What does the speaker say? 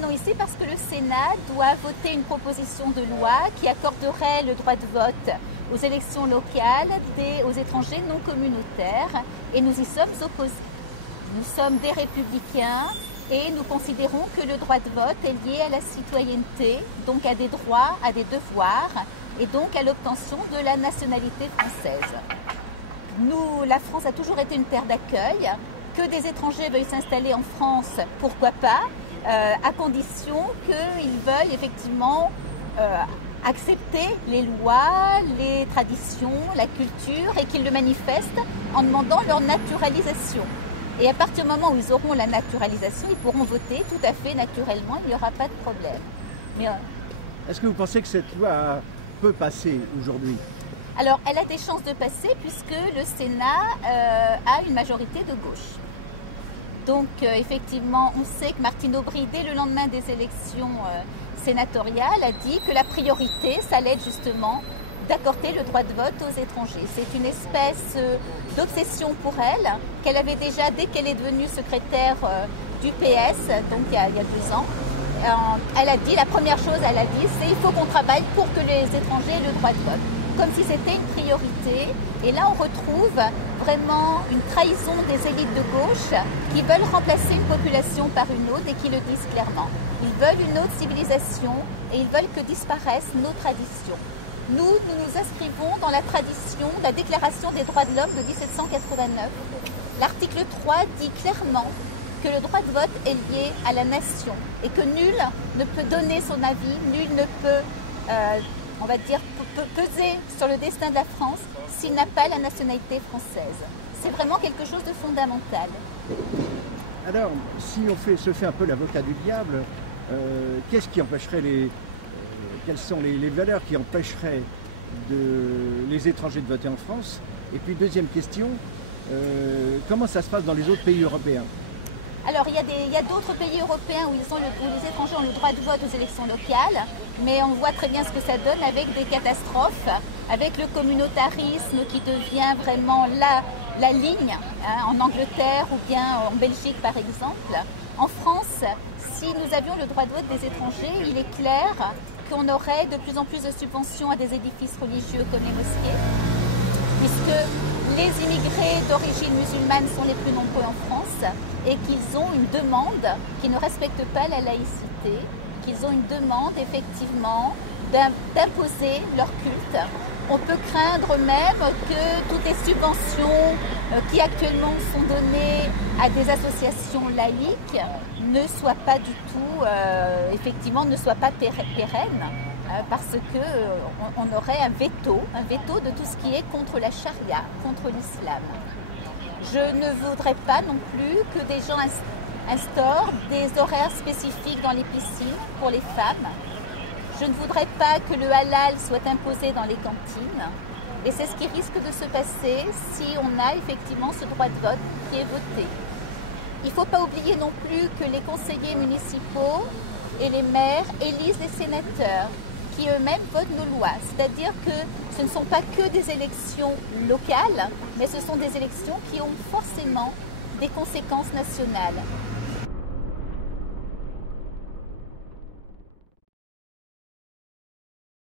venons ici parce que le Sénat doit voter une proposition de loi qui accorderait le droit de vote aux élections locales aux étrangers non communautaires et nous y sommes opposés. Nous sommes des républicains et nous considérons que le droit de vote est lié à la citoyenneté, donc à des droits, à des devoirs et donc à l'obtention de la nationalité française. La France a toujours été une terre d'accueil. Que des étrangers veuillent s'installer en France, pourquoi pas, à condition qu'ils veuillent effectivement accepter les lois, les traditions, la culture et qu'ils le manifestent en demandant leur naturalisation. Et à partir du moment où ils auront la naturalisation, ils pourront voter tout à fait naturellement, il n'y aura pas de problème. Est-ce que vous pensez que cette loi peut passer aujourd'hui? Alors, elle a des chances de passer puisque le Sénat a une majorité de gauche. Donc, effectivement, on sait que Martine Aubry, dès le lendemain des élections sénatoriales, a dit que la priorité, ça allait être justement d'accorder le droit de vote aux étrangers. C'est une espèce d'obsession pour elle, qu'elle avait déjà dès qu'elle est devenue secrétaire du PS, donc il y a 2 ans. Elle a dit, la première chose, elle a dit, c'est il faut qu'on travaille pour que les étrangers aient le droit de vote. Comme si c'était une priorité. Et là, on retrouve vraiment une trahison des élites de gauche qui veulent remplacer une population par une autre et qui le disent clairement. Ils veulent une autre civilisation et ils veulent que disparaissent nos traditions. Nous nous inscrivons dans la tradition de la Déclaration des droits de l'homme de 1789. L'article 3 dit clairement que le droit de vote est lié à la nation et que nul ne peut donner son avis, nul ne peut, on va dire, peser sur le destin de la France s'il n'a pas la nationalité française. C'est vraiment quelque chose de fondamental. Alors, si on se fait un peu l'avocat du diable, qu'est-ce qui empêcherait quelles sont les valeurs qui empêcheraient les étrangers de voter en France? Et puis, deuxième question, comment ça se passe dans les autres pays européens? Alors, il y a d'autres pays européens où les étrangers ont le droit de vote aux élections locales, mais on voit très bien ce que ça donne avec des catastrophes, avec le communautarisme qui devient vraiment la ligne, hein, en Angleterre ou bien en Belgique par exemple. En France, si nous avions le droit de vote des étrangers, il est clair qu'on aurait de plus en plus de subventions à des édifices religieux comme les mosquées, puisque les immigrés d'origine musulmane sont les plus nombreux en France et qu'ils ont une demande qui ne respecte pas la laïcité, qu'ils ont une demande effectivement d'imposer leur culte. On peut craindre même que toutes les subventions qui actuellement sont données à des associations laïques ne soient pas du tout, effectivement, ne soient pas pérennes. Parce qu'on aurait un veto de tout ce qui est contre la charia, contre l'islam. Je ne voudrais pas non plus que des gens instaurent des horaires spécifiques dans les piscines pour les femmes. Je ne voudrais pas que le halal soit imposé dans les cantines. Et c'est ce qui risque de se passer si on a effectivement ce droit de vote qui est voté. Il ne faut pas oublier non plus que les conseillers municipaux et les maires élisent les sénateurs, qui eux-mêmes votent nos lois. C'est-à-dire que ce ne sont pas que des élections locales, mais ce sont des élections qui ont forcément des conséquences nationales.